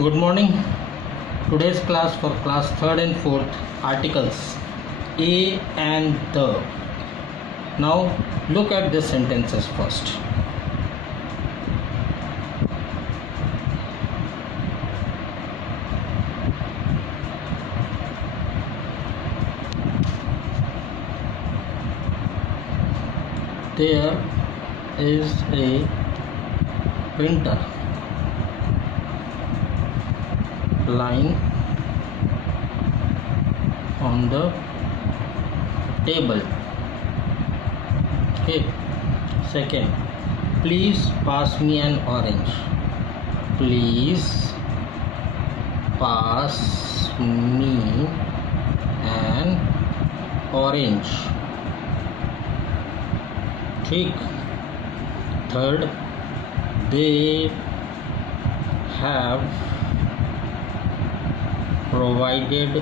Good morning. Today's class for class 3rd and 4th articles a and the. Now look at the sentences first. There is a printer lying on the table. Okay. Second, please pass me an orange. Please pass me an orange. ठीक. Third, they have provided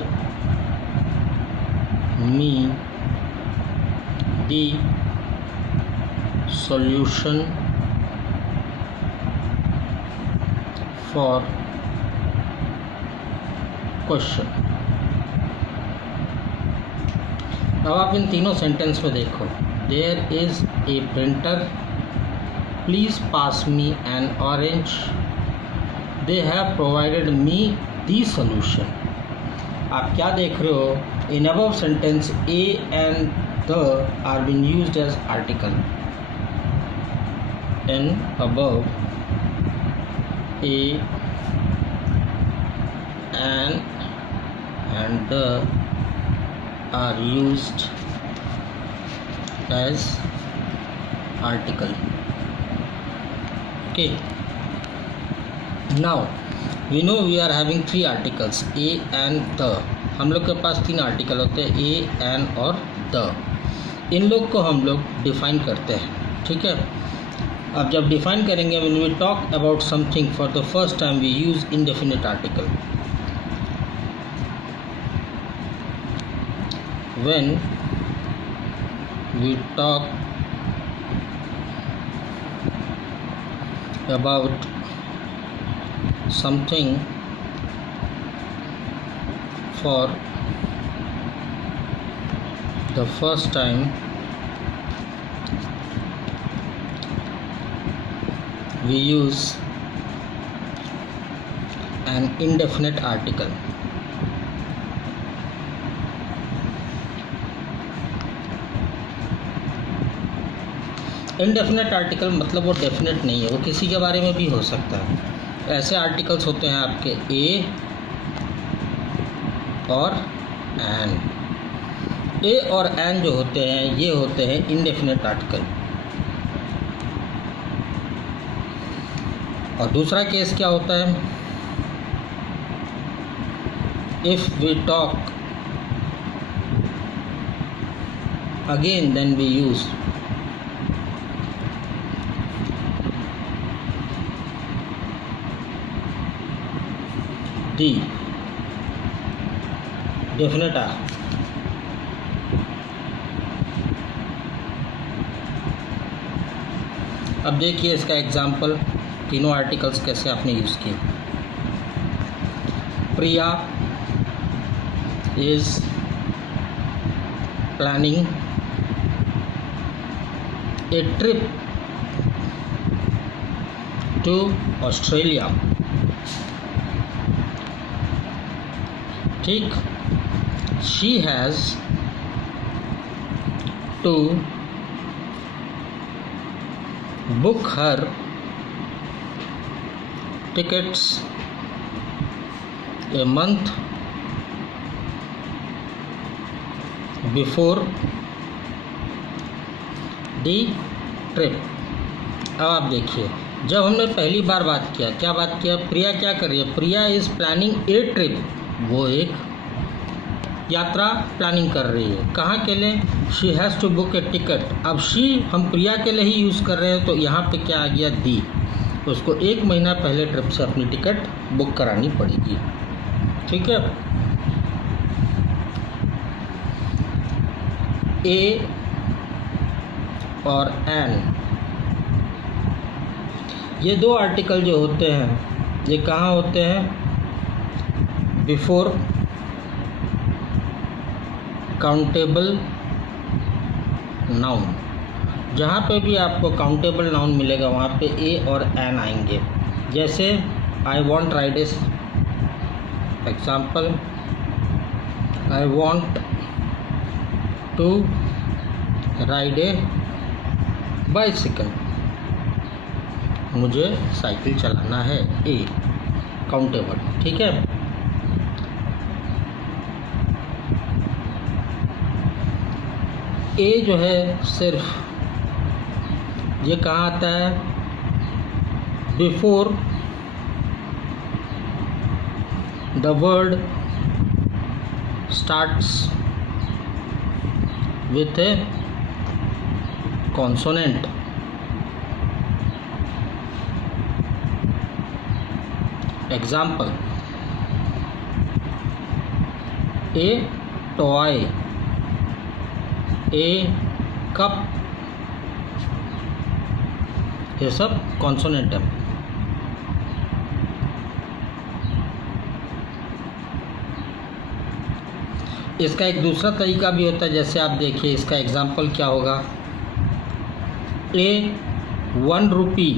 me the solution for question. अब आप इन तीनों sentence में देखो. There is a printer, please pass me an orange, they have provided me the solution. आप क्या देख रहे हो? In above sentence a and the are been used as article. In above a and the are used as article. Okay, now we know we are having three articles a and the. हम लोग के पास तीन article होते हैं a and और the. इन लोग को हम लोग डिफाइन करते हैं. ठीक है. अब जब डिफाइन करेंगे when we talk about something for the first time we use indefinite article. When we talk about something for the first time we use an indefinite article. Indefinite article मतलब वो definite नहीं है, वो किसी के बारे में भी हो सकता है. ऐसे आर्टिकल्स होते हैं आपके ए और एन. ए और एन जो होते हैं ये होते हैं इनडेफिनेट आर्टिकल. और दूसरा केस क्या होता है? If we talk again then we use the definite are. अब देखिए इसका एग्जाम्पल, तीनों आर्टिकल्स कैसे आपने यूज़ किए. Priya is planning a trip to Australia. ठीक. She has to book her tickets a month before the trip. अब आप देखिए, जब हमने पहली बार बात किया, क्या बात किया? प्रिया क्या कर रही है? प्रिया इज़ प्लानिंग ए ट्रिप. वो एक यात्रा प्लानिंग कर रही है. कहाँ के लिए? She has to book a ticket. अब शी हम प्रिया के लिए ही यूज़ कर रहे हैं, तो यहाँ पे क्या आ गया? दी. उसको 1 महीना पहले ट्रिप से अपनी टिकट बुक करानी पड़ेगी. ठीक है. ए और एन, ये दो आर्टिकल जो होते हैं ये कहाँ होते हैं? बिफोर काउंटेबल नाउन, जहाँ पे भी आपको काउंटेबल नाउन मिलेगा वहाँ पे ए और एन आएंगे। जैसे I want ride a, example I want to ride a bicycle, मुझे साइकिल चलाना है, ए काउंटेबल। ठीक है, ए जो है सिर्फ ये कहाँ आता है, before the word starts with A consonant. Example A toy, A cup, ये सब कॉन्सोनेंट है। इसका एक दूसरा तरीका भी होता है, जैसे आप देखिए इसका एग्जाम्पल क्या होगा, ए 1 रुपी,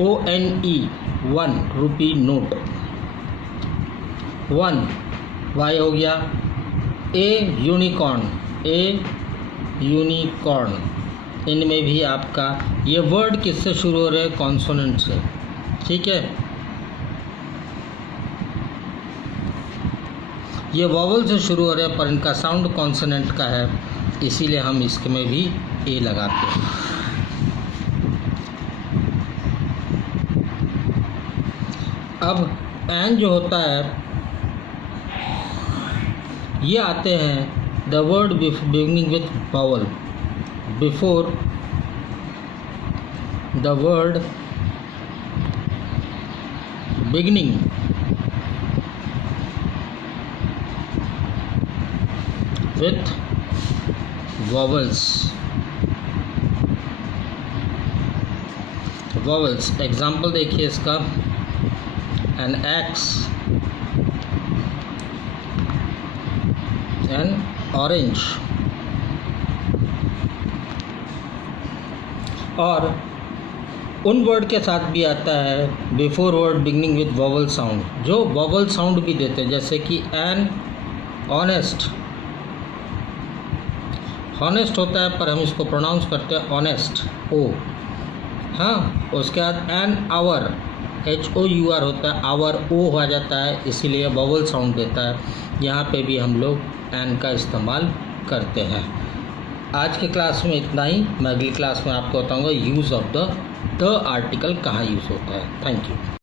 ONE 1 रुपी नोट, 1 वाई हो गया। ए यूनिकॉर्न, ए यूनिकॉर्न, इनमें भी आपका ये वर्ड किससे शुरू हो रहे हैं, कॉन्सोनेंट से। ठीक है, ये वॉवल से शुरू हो रहे हैं पर इनका साउंड कॉन्सोनेंट का है, इसीलिए हम इसमें भी ए लगाते हैं। अब एन जो होता है ये आते हैं the word beginning with vowel, before the word beginning with vowels, vowels example देखिए इसका, an X, an orange। और उन वर्ड के साथ भी आता है before word beginning with vowel sound, जो वॉवल साउंड भी देते हैं, जैसे कि an honest, हॉनेस्ट होता है पर हम इसको प्रोनाउंस करते हैं ऑनेस्ट, ओ। हाँ, उसके बाद एन आवर, HOUR होता है, आवर ओ आ जाता है, इसीलिए वॉवल साउंड देता है। यहाँ पे भी हम लोग एन का इस्तेमाल करते हैं। आज के क्लास में इतना ही, मैं अगली क्लास में आपको बताऊँगा यूज़ ऑफ द आर्टिकल कहाँ यूज़ होता है। Thank you.